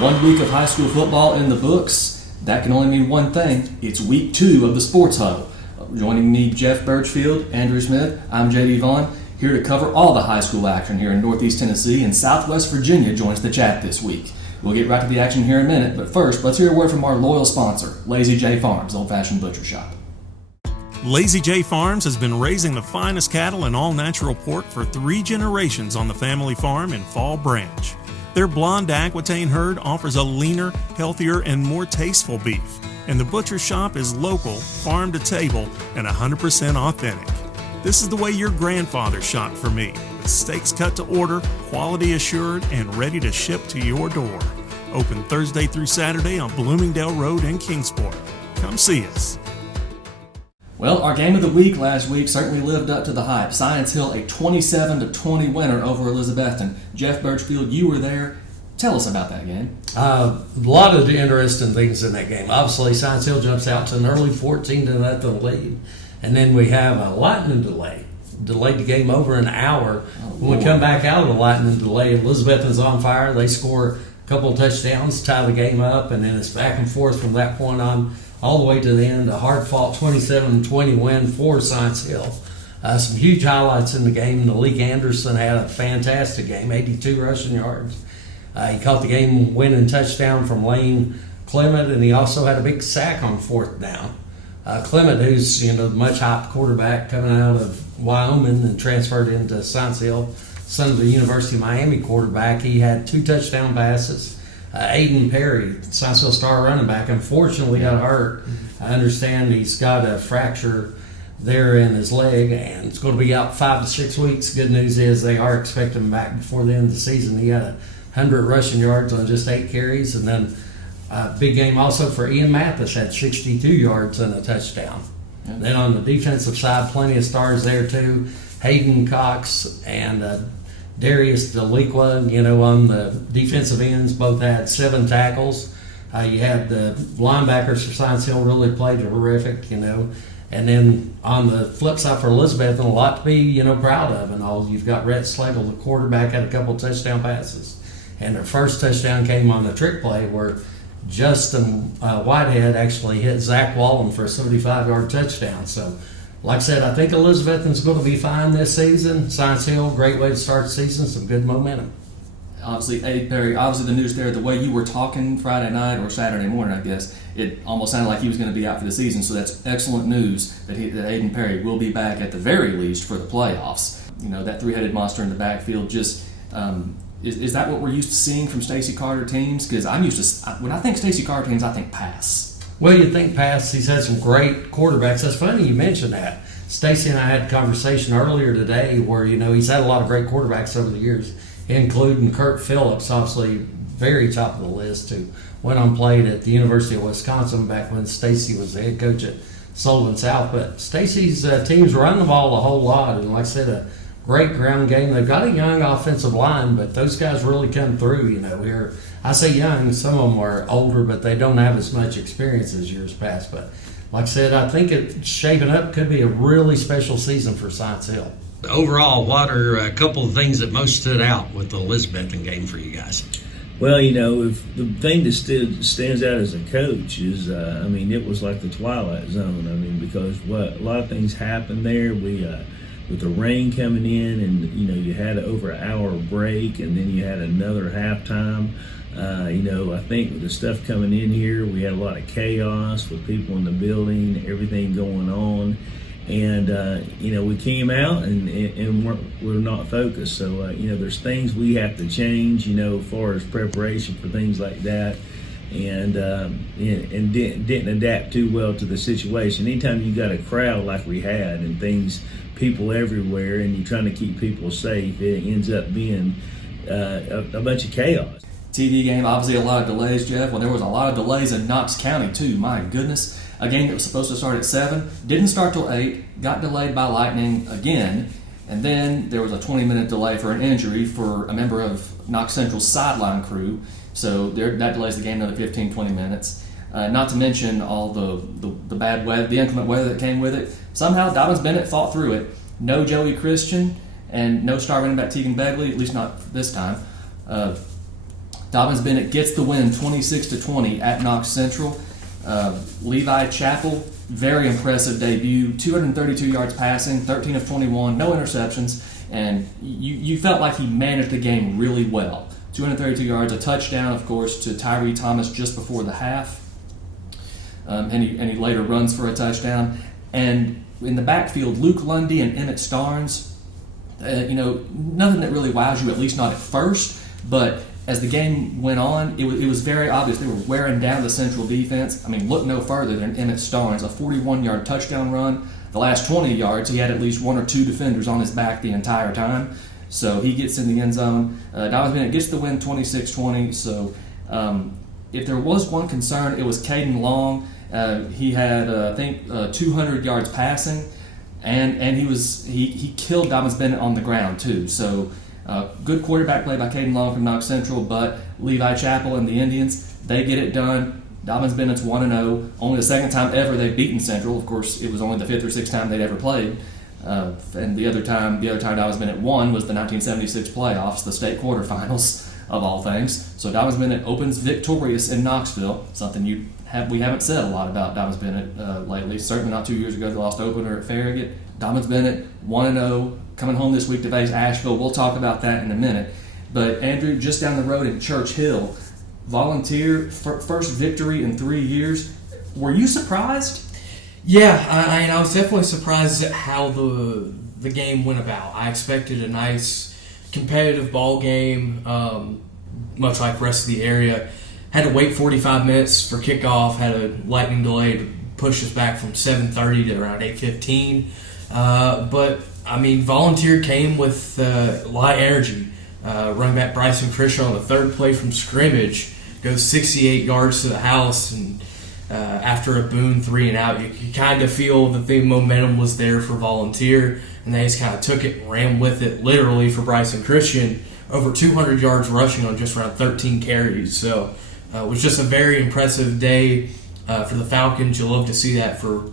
1 week of high school football in the books. That can only mean one thing. It's week 2 of the Sports Huddle. Joining me, Jeff Birchfield, Andrew Smith, I'm J.D. Vaughn, here to cover all the high school action here in Northeast Tennessee, and Southwest Virginia joins the chat this week. We'll get right to the action here in a minute, but first, let's hear a word from our loyal sponsor, Lazy J Farms, Old-Fashioned Butcher Shop. Lazy J Farms has been raising the finest cattle and all-natural pork for 3 generations on the family farm in Fall Branch. Their blonde Aquitaine herd offers a leaner, healthier, and more tasteful beef. And the butcher shop is local, farm to table, and 100% authentic. This is the way your grandfather shopped for me, with steaks cut to order, quality assured, and ready to ship to your door. Open Thursday through Saturday on Bloomingdale Road in Kingsport. Come see us. Well, our game of the week last week certainly lived up to the hype. Science Hill, a 27-20 winner over Elizabethton. Jeff Birchfield, you were there. Tell us about that game. A lot of interesting things in that game. Obviously, Science Hill jumps out to an early 14-0 lead, and then we have a lightning delay. Delayed the game over an hour. When we come back out of the lightning delay, Elizabethton's on fire. They score a couple of touchdowns, tie the game up, and then it's back and forth from that point on all the way to the end. A hard-fought 27-20 win for Science Hill. Some huge highlights in the game. Malik Anderson had a fantastic game, 82 rushing yards. He caught the game-winning touchdown from Lane Clement, and he also had a big sack on 4th down. Clement, who's the much-hyped quarterback coming out of Wyoming and transferred into Science Hill, son of the University of Miami quarterback, he had 2 touchdown passes. Aiden Perry, Science Hill star running back, unfortunately got hurt. I understand he's got a fracture there in his leg, and it's going to be out 5 to 6 weeks. Good news is they are expecting him back before the end of the season. He had 100 rushing yards on just 8 carries, and then a big game also for Ian Mathis, had 62 yards and a touchdown. Yeah. Then on the defensive side, plenty of stars there too. Hayden Cox and Darius Deliqua, on the defensive ends, both had 7 tackles. You had the linebackers for Science Hill really played terrific, And then on the flip side for Elizabeth, a lot to be, proud of and all. You've got Rhett Slagle, the quarterback, had a couple touchdown passes. And their first touchdown came on the trick play where Justin Whitehead actually hit Zach Wallen for a 75-yard touchdown. So, like I said, I think Elizabethton's going to be fine this season. Science Hill, great way to start the season, some good momentum. Obviously, Perry, the news there, the way you were talking Friday night or Saturday morning, I guess, it almost sounded like he was going to be out for the season. So that's excellent news that Aiden Perry will be back at the very least for the playoffs. That 3-headed monster in the backfield just is that what we're used to seeing from Stacey Carter teams? Because I'm used to, when I think Stacey Carter teams, I think pass. Well, you think pass. He's had some great quarterbacks. That's funny you mentioned that. Stacey and I had a conversation earlier today where, he's had a lot of great quarterbacks over the years, including Kurt Phillips, obviously very top of the list, who went on played at the University of Wisconsin back when Stacey was the head coach at Sullivan South. But Stacey's teams run the ball a whole lot, and like I said, a great ground game. They've got a young offensive line, but those guys really come through, here. I say young, some of them are older, but they don't have as much experience as years past. But like I said, I think it's shaping up. Could be a really special season for Science Hill. Overall, what are a couple of things that most stood out with the Elizabethton game for you guys? Well, if the thing that stands out as a coach is, it was like the Twilight Zone. Because a lot of things happened there. With the rain coming in, and you had over an hour break, and then you had another halftime. I think with the stuff coming in here, we had a lot of chaos with people in the building, everything going on, and we came out and we're not focused. So there's things we have to change, as far as preparation for things like that. And didn't adapt too well to the situation. Anytime you got a crowd like we had and people everywhere, and you're trying to keep people safe, it ends up being a bunch of chaos. TV game, obviously a lot of delays, Jeff. Well, there was a lot of delays in Knox County too. My goodness, a game that was supposed to start at 7 didn't start till 8, got delayed by lightning again, and then there was a 20-minute delay for an injury for a member of Knox Central's sideline crew. So that delays the game another 15-20 minutes. Not to mention all the bad weather, the inclement weather that came with it. Somehow Dobbins Bennett fought through it. No Joey Christian and no star running back Tegan Begley, at least not this time. Dobbins Bennett gets the win 26-20 at Knox Central. Levi Chappell, very impressive debut, 232 yards passing, 13 of 21, no interceptions, and you felt like he managed the game really well. 232 yards, a touchdown, of course, to Tyree Thomas just before the half, and he later runs for a touchdown. And in the backfield, Luke Lundy and Emmett Starnes, nothing that really wows you, at least not at first, but as the game went on, it was very obvious they were wearing down the Central defense. I mean, look no further than Emmett Starnes, a 41-yard touchdown run. The last 20 yards, he had at least one or two defenders on his back the entire time. So he gets in the end zone. Dobbins Bennett gets the win 26-20. So if there was one concern, it was Caden Long. He had, I think, 200 yards passing, and he killed Dobbins Bennett on the ground too. So good quarterback play by Caden Long from Knox Central, but Levi Chappell and the Indians, they get it done. Dobbins Bennett's 1-0. Only the second time ever they've beaten Central. Of course, it was only the fifth or sixth time they'd ever played. And the other time Dobbins Bennett won was the 1976 playoffs, the state quarterfinals of all things. So Dobbins Bennett opens victorious in Knoxville, something we haven't said a lot about Dobbins Bennett lately. Certainly not 2 years ago, they lost opener at Farragut. Dobbins Bennett 1-0, coming home this week to face Asheville. We'll talk about that in a minute. But Andrew, just down the road in Church Hill, Volunteer first victory in 3 years. Were you surprised? Yeah, I was definitely surprised at how the game went about. I expected a nice competitive ball game, much like the rest of the area. Had to wait 45 minutes for kickoff, had a lightning delay to push us back from 7:30 to around 8:15. But, I mean, Volunteer came with a lot of energy. Running back Bryson Christian on the third play from scrimmage goes 68 yards to the house, and after a Boone 3-and-out, you kind of feel that the momentum was there for Volunteer, and they just kind of took it and ran with it, literally, for Bryson Christian. Over 200 yards rushing on just around 13 carries. So it was just a very impressive day for the Falcons. You'll love to see that for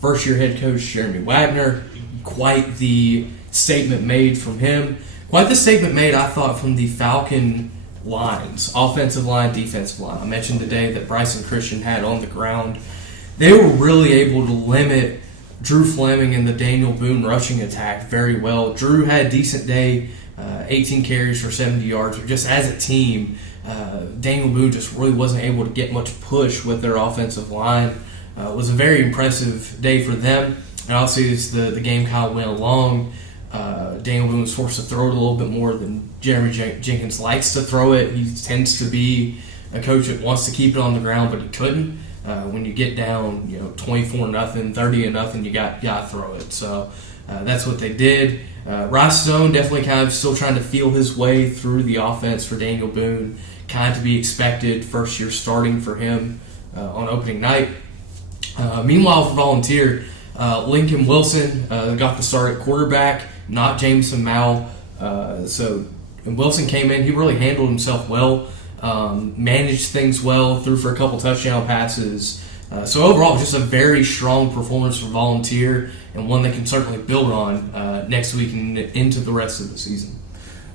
first-year head coach Jeremy Wagner. Quite the statement made from him. Quite the statement made, I thought, from the Falcon lines, offensive line, defensive line. I mentioned today that Bryson Christian had on the ground. They were really able to limit Drew Fleming and the Daniel Boone rushing attack very well. Drew had a decent day, 18 carries for 70 yards, but just as a team, Daniel Boone just really wasn't able to get much push with their offensive line. It was a very impressive day for them. And obviously, as the game kind of went along, Daniel Boone was forced to throw it a little bit more than Jeremy Jenkins likes to throw it. He tends to be a coach that wants to keep it on the ground, but he couldn't. When you get down, 24-0, 30-0, you got to throw it. So that's what they did. Rice Stone definitely kind of still trying to feel his way through the offense for Daniel Boone. Kind of to be expected, first year starting for him on opening night. Meanwhile, for Volunteer, Lincoln Wilson got the start at quarterback, not Jameson Mao. So when Wilson came in, he really handled himself well, managed things well, threw for a couple touchdown passes. So overall, just a very strong performance for Volunteer, and one they can certainly build on next week and into the rest of the season.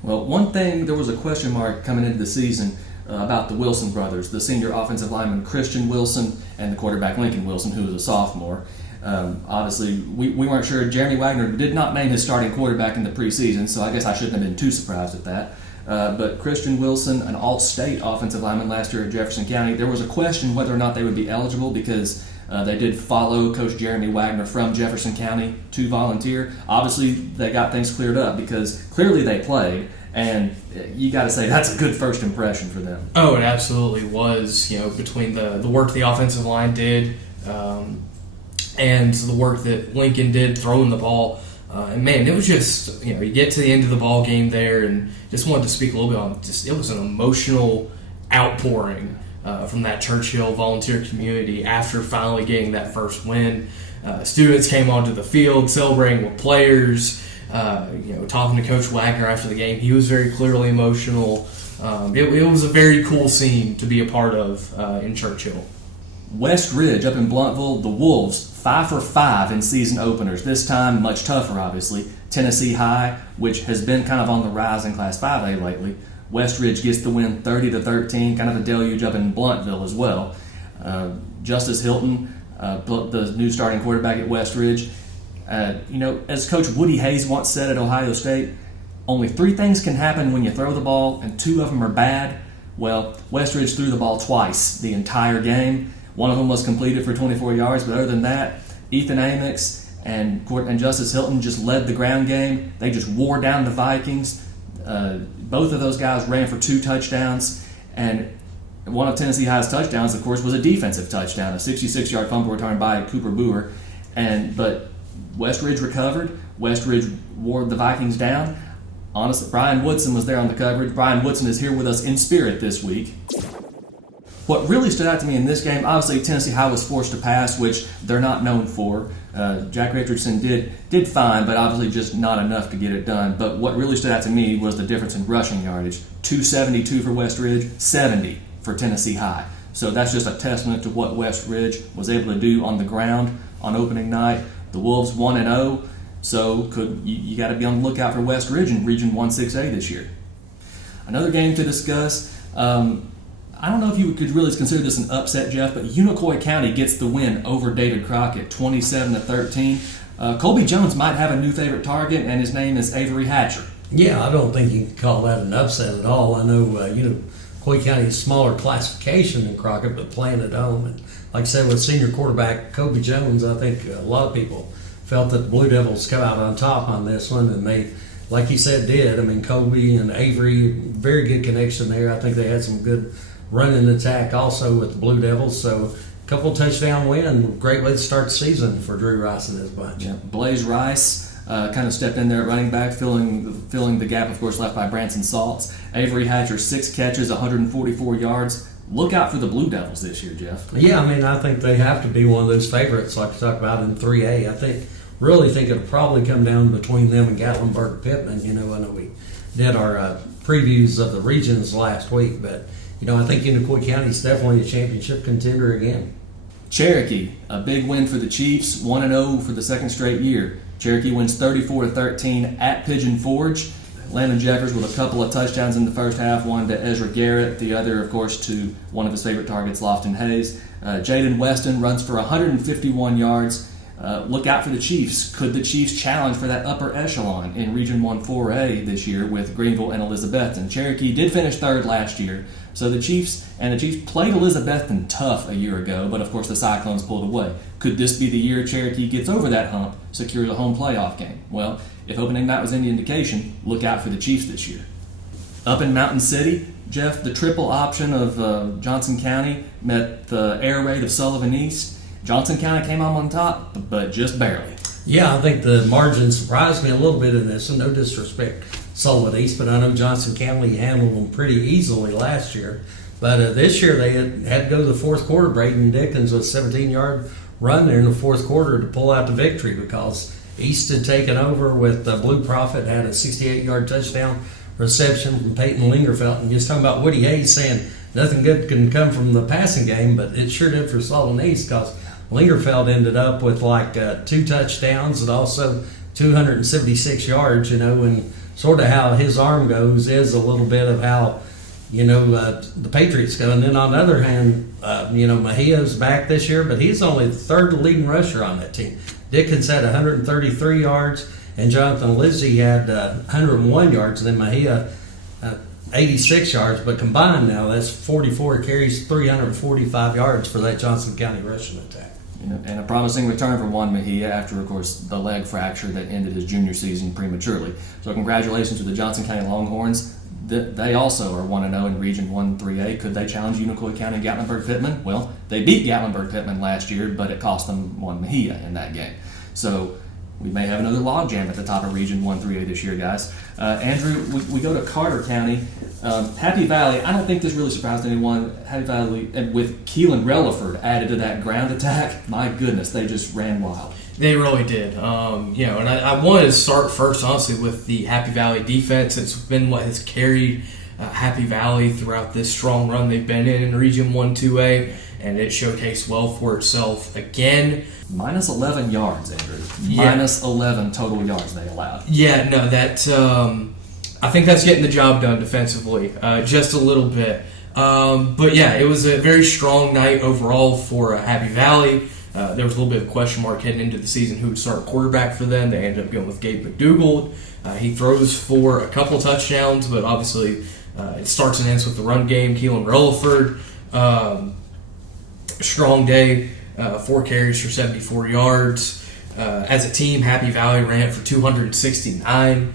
Well, one thing, there was a question mark coming into the season about the Wilson brothers, the senior offensive lineman Christian Wilson and the quarterback Lincoln Wilson, who was a sophomore. Obviously, we weren't sure. Jeremy Wagner did not name his starting quarterback in the preseason, so I guess I shouldn't have been too surprised at that. But Christian Wilson, an all-state offensive lineman last year at Jefferson County, there was a question whether or not they would be eligible because they did follow Coach Jeremy Wagner from Jefferson County to Volunteer. Obviously, they got things cleared up because clearly they played, and you got to say that's a good first impression for them. Oh, it absolutely was. Between the work the offensive line did and the work that Lincoln did throwing the ball. And man, it was just, you get to the end of the ball game there, and just wanted to speak a little bit on it was an emotional outpouring from that Churchill Volunteer community after finally getting that first win. Students came onto the field celebrating with players, talking to Coach Wagner after the game. He was very clearly emotional. It was a very cool scene to be a part of in Churchill. West Ridge up in Blountville, the Wolves, 5 for 5 in season openers. This time, much tougher, obviously. Tennessee High, which has been kind of on the rise in Class 5A lately, Westridge gets the win 30-13, kind of a deluge up in Bluntville as well. Justice Hilton, the new starting quarterback at Westridge, as Coach Woody Hayes once said at Ohio State, only 3 things can happen when you throw the ball, and 2 of them are bad. Well, Westridge threw the ball twice the entire game. One of them was completed for 24 yards, but other than that, Ethan Amix and Justice Hilton just led the ground game. They just wore down the Vikings. Both of those guys ran for 2 touchdowns, and one of Tennessee High's touchdowns, of course, was a defensive touchdown, a 66-yard fumble return by Cooper Boer. But Westridge recovered. Westridge wore the Vikings down. Honestly, Brian Woodson was there on the coverage. Brian Woodson is here with us in spirit this week. What really stood out to me in this game, obviously Tennessee High was forced to pass, which they're not known for. Jack Richardson did fine, but obviously just not enough to get it done. But what really stood out to me was the difference in rushing yardage. 272 for Westridge, 70 for Tennessee High. So that's just a testament to what Westridge was able to do on the ground on opening night. The Wolves 1-0. So you got to be on the lookout for Westridge in Region 1-6A this year. Another game to discuss. I don't know if you could really consider this an upset, Jeff, but Unicoi County gets the win over David Crockett, 27-13. Colby Jones might have a new favorite target, and his name is Avery Hatcher. Yeah, I don't think you can call that an upset at all. I know, Coy County is smaller classification than Crockett, but playing at home. And like I said, with senior quarterback Colby Jones, I think a lot of people felt that the Blue Devils come out on top on this one, and they, like you said, did. I mean, Colby and Avery, very good connection there. I think they had some good running attack also with the Blue Devils. So a couple touchdown win, great way to start the season for Drew Rice and his bunch. Yeah. Blaze Rice kind of stepped in there at running back, filling the gap, of course, left by Branson Saltz. Avery Hatcher, 6 catches, 144 yards. Look out for the Blue Devils this year, Jeff. Yeah, I mean, I think they have to be one of those favorites like we talked about in 3A. I really think it'll probably come down between them and Gatlinburg-Pittman. I know we did our previews of the regions last week, but I think Unicoi County is definitely a championship contender again. Cherokee, a big win for the Chiefs, 1-0 for the second straight year. Cherokee wins 34-13 at Pigeon Forge. Landon Jeffers with a couple of touchdowns in the first half, one to Ezra Garrett, the other, of course, to one of his favorite targets, Lofton Hayes. Jaden Weston runs for 151 yards. Look out for the Chiefs. Could the Chiefs challenge for that upper echelon in Region 1-4A this year with Greenville and Elizabethton? Cherokee did finish third last year, so the Chiefs played Elizabethton tough a year ago, but of course the Cyclones pulled away. Could this be the year Cherokee gets over that hump, secures a home playoff game? Well, if opening night was any indication, look out for the Chiefs this year. Up in Mountain City, Jeff, the triple option of Johnson County met the air raid of Sullivan East. Johnson County came on top, but just barely. Yeah, I think the margin surprised me a little bit in this, and no disrespect Sullivan East, but I know Johnson County handled them pretty easily last year. But this year they had to go to the fourth quarter. Braden Dickens with a 17-yard run there in the fourth quarter to pull out the victory because East had taken over with Blue Prophet, had a 68-yard touchdown reception from Peyton Lingerfeld. And just talking about Woody Hayes saying nothing good can come from the passing game, but it sure did for Sullivan East because Lingerfeld ended up with 2 touchdowns and also 276 yards, and sort of how his arm goes is a little bit of how, the Patriots go. And then on the other hand, Mejia's back this year, but he's only the third leading rusher on that team. Dickens had 133 yards, and Jonathan Lizzie had 101 yards, and then Mejia 86 yards. But combined now, that's 44 carries, 345 yards for that Johnson County rushing attack. And a promising return for Juan Mejia after, of course, the leg fracture that ended his junior season prematurely. So congratulations to the Johnson County Longhorns. They also are 1-0 in Region 1-3A. Could they challenge Unicoi County and Gatlinburg-Pittman? Well, they beat Gatlinburg-Pittman last year, but it cost them Juan Mejia in that game. So we may have another logjam at the top of Region 1-3A this year, guys. Andrew, we go to Carter County. Happy Valley, I don't think this really surprised anyone. Happy Valley, with Keelan Relaford added to that ground attack, my goodness, they just ran wild. They really did. And I wanted to start first, honestly, with the Happy Valley defense. It's been what has carried Happy Valley throughout this strong run they've been in Region 1-2A, and it showcased well for itself again. Minus 11 yards, Andrew. Yeah. Minus 11 total yards they allowed. Yeah, no, that I think that's getting the job done defensively, just a little bit. But yeah, it was a very strong night overall for Happy Valley. There was a little bit of a question mark heading into the season who would start quarterback for them. They ended up going with Gabe McDougald. He throws for a couple touchdowns, but obviously it starts and ends with the run game. Keelan Rutherford, strong day, 4 carries for 74 yards. As a team, Happy Valley ran for 269.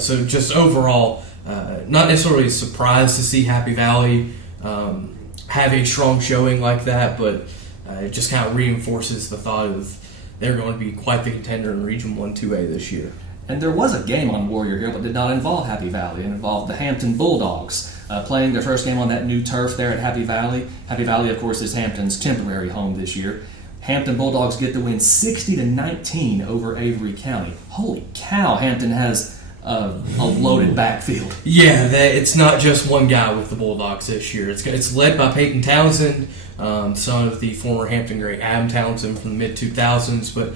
So just overall, not necessarily a surprise to see Happy Valley have a strong showing like that, but it just kind of reinforces the thought of they're going to be quite the contender in Region 1 2A this year. And there was a game on Warrior Hill that did not involve Happy Valley. It involved the Hampton Bulldogs playing their first game on that new turf there at Happy Valley. Happy Valley, of course, is Hampton's temporary home this year. Hampton Bulldogs get the win 60-19 over Avery County. Holy cow, Hampton has a loaded backfield. Yeah, it's not just one guy with the Bulldogs this year. It's led by Peyton Townsend, son of the former Hampton great Adam Townsend from the mid-2000s. But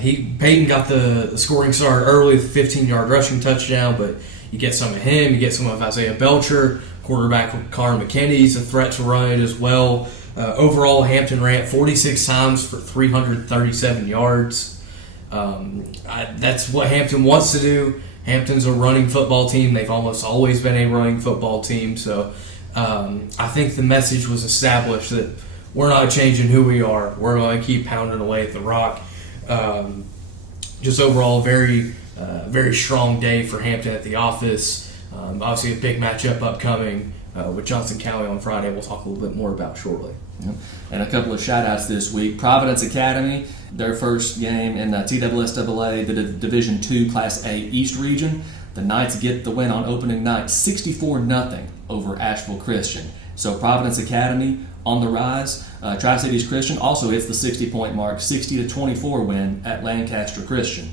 Peyton got the scoring start early with a 15-yard rushing touchdown, but you get some of him, you get some of Isaiah Belcher, quarterback Carr McKinney's a threat to run it as well. Overall, Hampton ran 46 times for 337 yards. That's what Hampton wants to do. Hampton's a running football team. They've almost always been a running football team. So I think the message was established that we're not changing who we are. We're going to keep pounding away at the rock. Just overall, very strong day for Hampton at the office. Obviously, a big matchup upcoming with Johnson County on Friday. We'll talk a little bit more about shortly. Yep. And a couple of shout-outs this week. Providence Academy, their first game in TWSAA, the Division II Class A East Region. The Knights get the win on opening night, 64-0 over Asheville Christian. So Providence Academy on the rise. Tri-Cities Christian also hits the 60-point mark, 60-24 win at Lancaster Christian.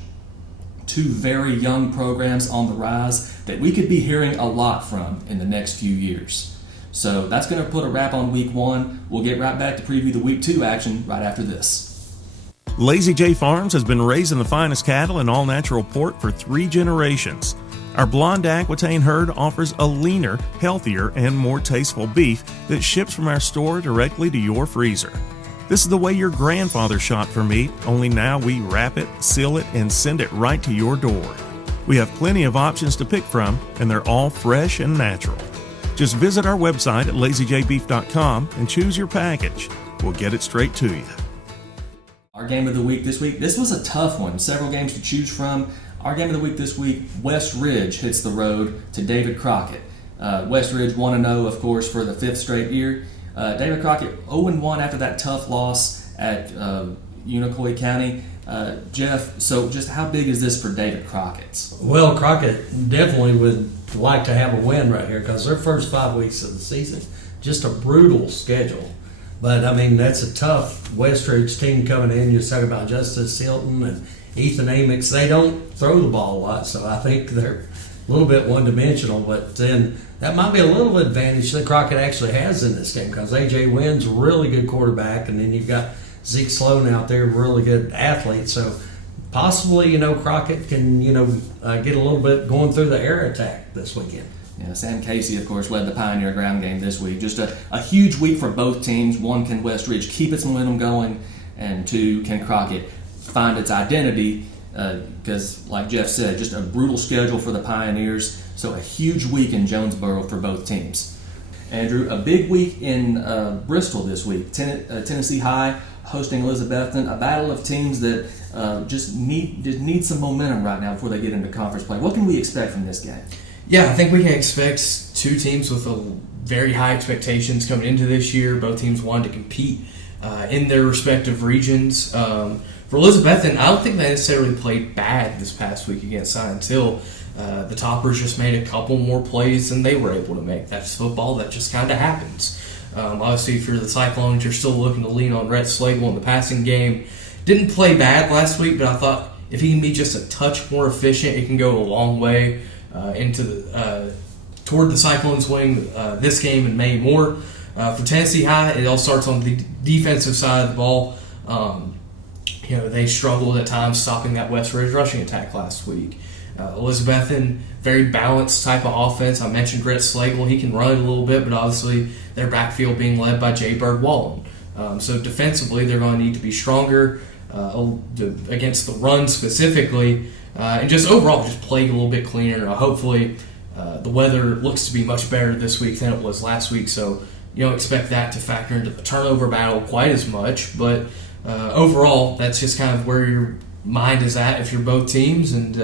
Two very young programs on the rise that we could be hearing a lot from in the next few years. So that's going to put a wrap on Week 1. We'll get right back to preview the Week 2 action right after this. Lazy J Farms has been raising the finest cattle in all-natural pork for 3 generations. Our blonde Aquitaine herd offers a leaner, healthier, and more tasteful beef that ships from our store directly to your freezer. This is the way your grandfather shot for meat, only now we wrap it, seal it, and send it right to your door. We have plenty of options to pick from, and they're all fresh and natural. Just visit our website at lazyjbeef.com and choose your package. We'll get it straight to you. Our game of the week this week, this was a tough one. Several games to choose from. Our game of the week this week, West Ridge hits the road to David Crockett. West Ridge 1-0, of course, for the 5th straight year. David Crockett 0-1 after that tough loss at Unicoi County. Jeff, so just how big is this for David Crockett's? Well, Crockett definitely would like to have a win right here because their first 5 weeks of the season, just a brutal schedule. But, I mean, that's a tough Westridge team coming in. You're talking about Justice Hilton and Ethan Amix. They don't throw the ball a lot, so I think they're a little bit one-dimensional. But then that might be a little advantage that Crockett actually has in this game because A.J. Wynn's a really good quarterback, and then you've got Zeke Sloan out there, really good athlete. So possibly, Crockett can, get a little bit going through the air attack this weekend. Yeah, Sam Casey, of course, led the Pioneer ground game this week. Just a huge week for both teams. One, can West Ridge keep its momentum going? And two, can Crockett find its identity? Because, like Jeff said, just a brutal schedule for the Pioneers. So a huge week in Jonesboro for both teams. Andrew, a big week in Bristol this week. Tennessee High hosting Elizabethton. A battle of teams that just need some momentum right now before they get into conference play. What can we expect from this game? Yeah, I think we can expect two teams with very high expectations coming into this year. Both teams wanted to compete in their respective regions. For Elizabethton, I don't think they necessarily played bad this past week against Science Hill. The Toppers just made a couple more plays than they were able to make. That's football. That just kind of happens. Obviously, if you're the Cyclones, you're still looking to lean on Rhett Slagle in the passing game. Didn't play bad last week, but I thought if he can be just a touch more efficient, it can go a long way toward the Cyclones winning this game and maybe more. For Tennessee High, it all starts on the defensive side of the ball. They struggled at times stopping that West Ridge rushing attack last week. Elizabethan, very balanced type of offense. I mentioned Britt Slagle. He can run a little bit, but obviously their backfield being led by Jay Bird Wallen. So defensively, they're going to need to be stronger against the run specifically, and just overall just play a little bit cleaner. Hopefully, the weather looks to be much better this week than it was last week, so you don't expect that to factor into the turnover battle quite as much. But overall, that's just kind of where your mind is at if you're both teams. And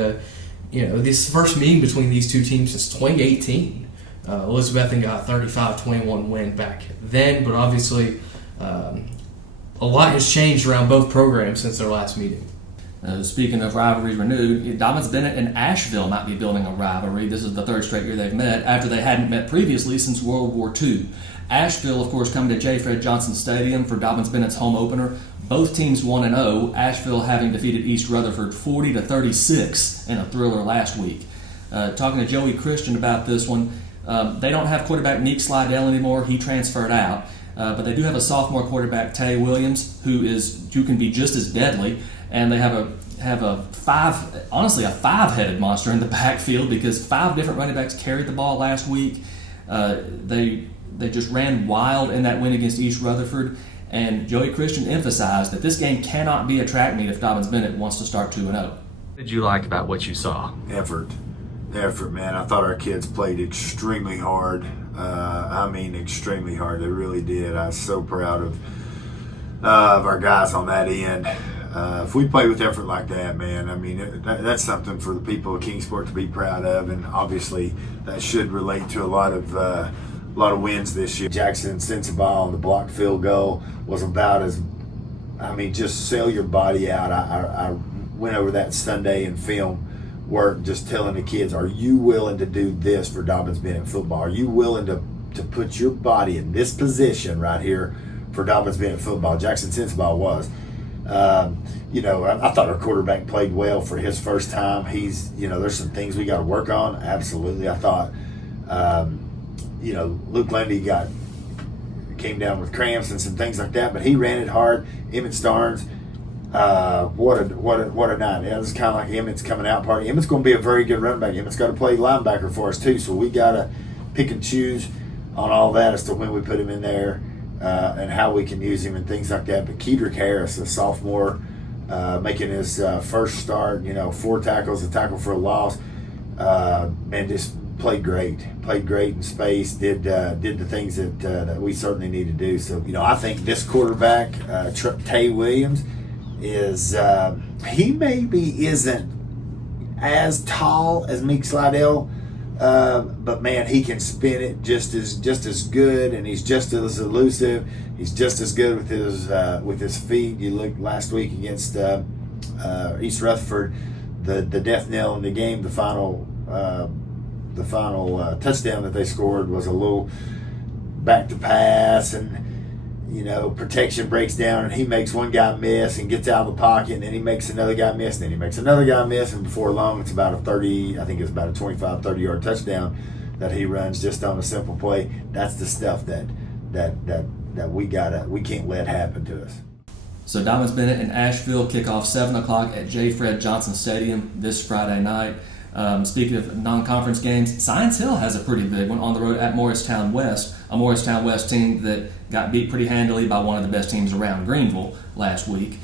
this first meeting between these two teams since 2018. Elizabethan got a 35-21 win back then, but obviously a lot has changed around both programs since their last meeting. Speaking of rivalries renewed, Dobbins Bennett and Asheville might be building a rivalry. This is the third straight year they've met after they hadn't met previously since World War II. Asheville, of course, coming to J. Fred Johnson Stadium for Dobbins Bennett's home opener. Both teams 1-0, Asheville having defeated East Rutherford 40-36 in a thriller last week. Talking to Joey Christian about this one, they don't have quarterback Neek Slidell anymore. He transferred out. But they do have a sophomore quarterback, Tay Williams, who can be just as deadly. And they have a five-headed monster in the backfield because 5 different running backs carried the ball last week. They just ran wild in that win against East Rutherford. And Joey Christian emphasized that this game cannot be a track meet if Dobbins Bennett wants to start 2-0. What did you like about what you saw? Effort, man. I thought our kids played extremely hard. Extremely hard. They really did. I was so proud of our guys on that end. If we play with effort like that, man, that's something for the people of Kingsport to be proud of, and obviously that should relate to a lot of wins this year. Jackson Sensabaugh on the blocked field goal was about as, just sell your body out. I went over that Sunday in film work, just telling the kids, are you willing to do this for Dobbins Bennett football? Are you willing to put your body in this position right here for Dobbins Bennett football? Jackson Sensabaugh was. I thought our quarterback played well for his first time. There's some things we got to work on. Absolutely. I thought, Luke Lundy came down with cramps and some things like that, but he ran it hard. Emmett Starnes, what a night. Yeah, this is kind of like Emmett's coming out party. Emmett's going to be a very good running back. Emmett's got to play linebacker for us too, so we got to pick and choose on all that as to when we put him in there and how we can use him and things like that. But Kedrick Harris, a sophomore, making his first start, 4 tackles, a tackle for a loss, and just played great in space, did the things that we certainly need to do. So, I think this quarterback, Tay Williams, is he maybe isn't as tall as Meek Slidell, but man, he can spin it just as good, and he's just as elusive. He's just as good with his feet. You look last week against East Rutherford, the death knell in the game, the final touchdown that they scored was a little back to pass, and protection breaks down, and he makes one guy miss and gets out of the pocket, and then he makes another guy miss, and then he makes another guy miss, and before long it's about a 25-30 yard touchdown that he runs just on a simple play. That's the stuff that we can't let happen to us. So Dobbins Bennett and Asheville kick off 7 o'clock at J. Fred Johnson Stadium this Friday night. Speaking of non-conference games, Science Hill has a pretty big one on the road at Morristown West, a Morristown West team that got beat pretty handily by one of the best teams around Greenville last week.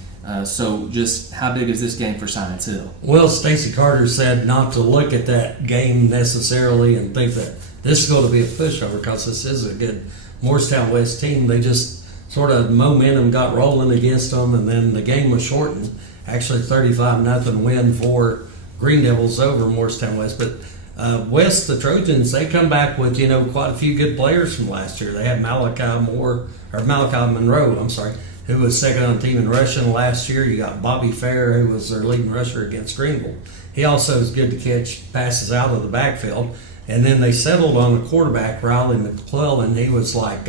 So just how big is this game for Science Hill? Well, Stacy Carter said not to look at that game necessarily and think that this is going to be a pushover because this is a good Morristown West team. They just sort of momentum got rolling against them, and then the game was shortened. Actually, 35-0 win for Green Devils over Morristown West. But West, the Trojans, they come back with, quite a few good players from last year. They had Malachi Monroe, who was second on the team in rushing last year. You got Bobby Fair, who was their leading rusher against Greenville. He also is good to catch passes out of the backfield. And then they settled on the quarterback, Riley McClellan. He was like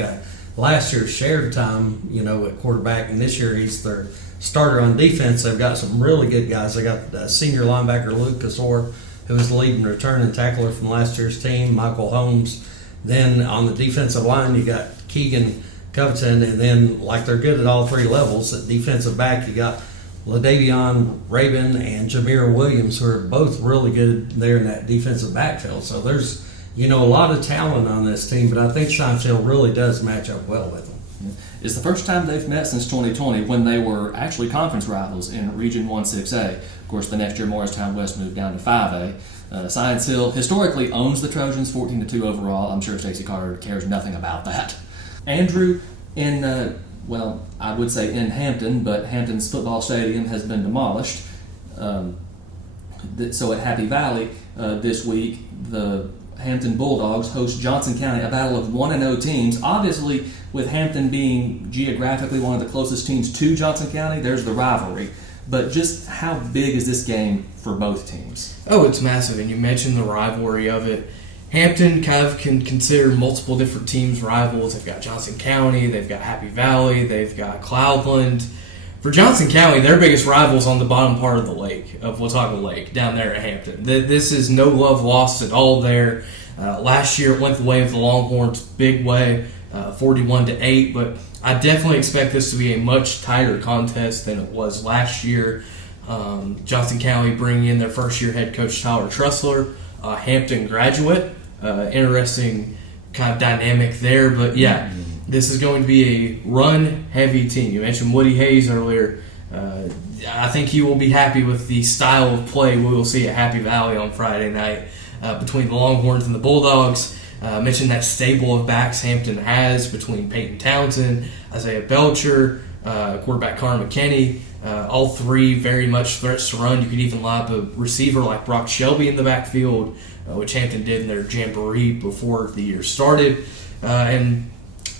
last year's shared time, at quarterback, and this year he's their starter on defense. They've got some really good guys. They got senior linebacker Lucas Orr, who was the leading returning tackler from last year's team, Michael Holmes. Then on the defensive line, you got Keegan Covington, and then like they're good at all 3 levels. At defensive back, you got LaDavion Rabin and Jameer Williams, who are both really good there in that defensive backfield. So there's, a lot of talent on this team, but I think Science Hill really does match up well with them. It's the first time they've met since 2020 when they were actually conference rivals in Region 1-6A. Of course, the next year Morristown West moved down to 5A. Science Hill historically owns the Trojans 14-2 overall. I'm sure Stacey Carter cares nothing about that. Andrew, I would say in Hampton, but Hampton's football stadium has been demolished. So at Happy Valley this week, the Hampton Bulldogs host Johnson County, a battle of 1-0 teams. Obviously, with Hampton being geographically one of the closest teams to Johnson County, there's the rivalry. But just how big is this game for both teams? Oh, it's massive, and you mentioned the rivalry of it. Hampton kind of can consider multiple different teams rivals. They've got Johnson County, they've got Happy Valley, they've got Cloudland. For Johnson County, their biggest rival's on the bottom part of the lake, of Watauga Lake, down there at Hampton. This is no love lost at all there. Last year it went the way of the Longhorns, big way, 41-8, but I definitely expect this to be a much tighter contest than it was last year. Johnson County bringing in their first-year head coach Tyler Trussler, a Hampton graduate. Interesting kind of dynamic there, but yeah, this is going to be a run-heavy team. You mentioned Woody Hayes earlier. I think he will be happy with the style of play we will see at Happy Valley on Friday night between the Longhorns and the Bulldogs. Mentioned that stable of backs Hampton has between Peyton Townsend, Isaiah Belcher, quarterback Connor McKinney. All three very much threats to run. You could even line up a receiver like Brock Shelby in the backfield, which Hampton did in their jamboree before the year started. And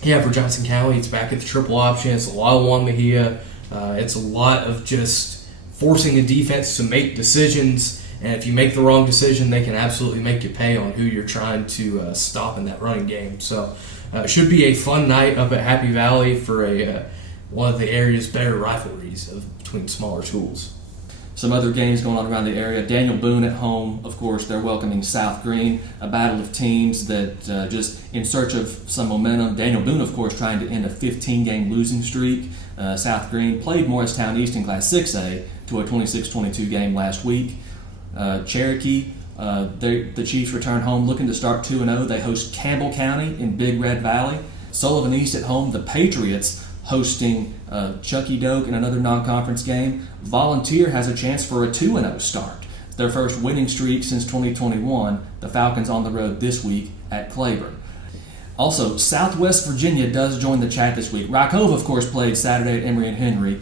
yeah, for Johnson County, it's back at the triple option. It's a lot of Juan Mejia. It's a lot of just forcing the defense to make decisions. And if you make the wrong decision, they can absolutely make you pay on who you're trying to stop in that running game. So it should be a fun night up at Happy Valley for one of the area's better rivalries between smaller schools. Some other games going on around the area. Daniel Boone at home, of course, they're welcoming South Green, a battle of teams that just in search of some momentum. Daniel Boone, of course, trying to end a 15-game losing streak. South Green played Morristown East in Class 6A to a 26-22 game last week. Cherokee, the Chiefs return home looking to start 2-0. They host Campbell County in Big Red Valley. Sullivan East at home. The Patriots hosting Chucky Doak in another non-conference game. Volunteer has a chance for a 2-0 start. Their first winning streak since 2021. The Falcons on the road this week at Claiborne. Also, Southwest Virginia does join the chat this week. Rykova, of course, played Saturday at Emory and Henry.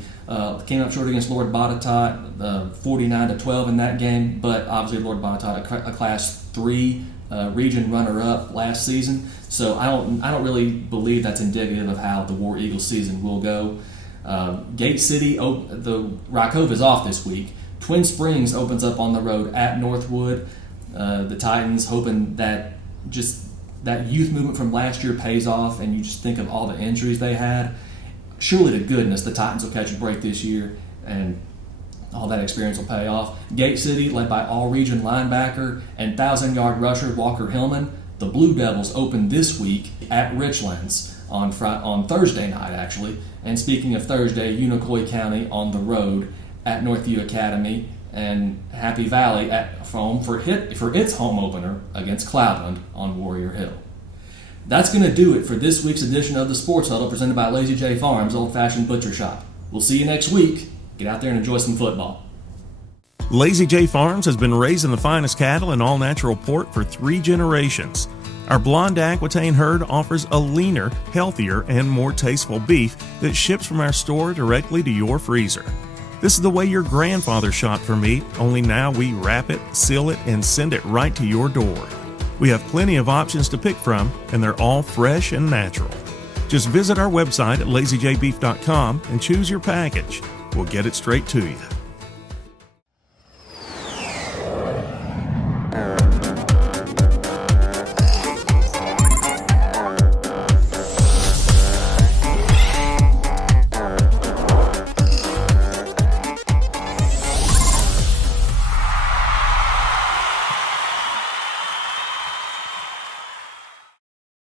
Came up short against Lord Botetourt, 49-12 in that game, but obviously Lord Botetourt, a Class 3 region runner-up last season. So I don't really believe that's indicative of how the War Eagles season will go. Gate City, the Rykova is off this week. Twin Springs opens up on the road at Northwood. The Titans hoping that just that youth movement from last year pays off, and you just think of all the injuries they had. Surely to goodness the Titans will catch a break this year, and all that experience will pay off. Gate City, led by all-region linebacker and 1,000-yard rusher Walker Hillman. The Blue Devils open this week at Richlands on Thursday night, actually. And speaking of Thursday, Unicoi County on the road at Northview Academy, and Happy Valley at home for its home opener against Cloudland on Warrior Hill. That's going to do it for this week's edition of the Sports Huddle presented by Lazy J Farms Old Fashioned Butcher Shop. We'll see you next week. Get out there and enjoy some football. Lazy J Farms has been raising the finest cattle in all-natural pork for 3 generations. Our blonde Aquitaine herd offers a leaner, healthier, and more tasteful beef that ships from our store directly to your freezer. This is the way your grandfather shot for meat, only now we wrap it, seal it, and send it right to your door. We have plenty of options to pick from, and they're all fresh and natural. Just visit our website at lazyjbeef.com and choose your package. We'll get it straight to you.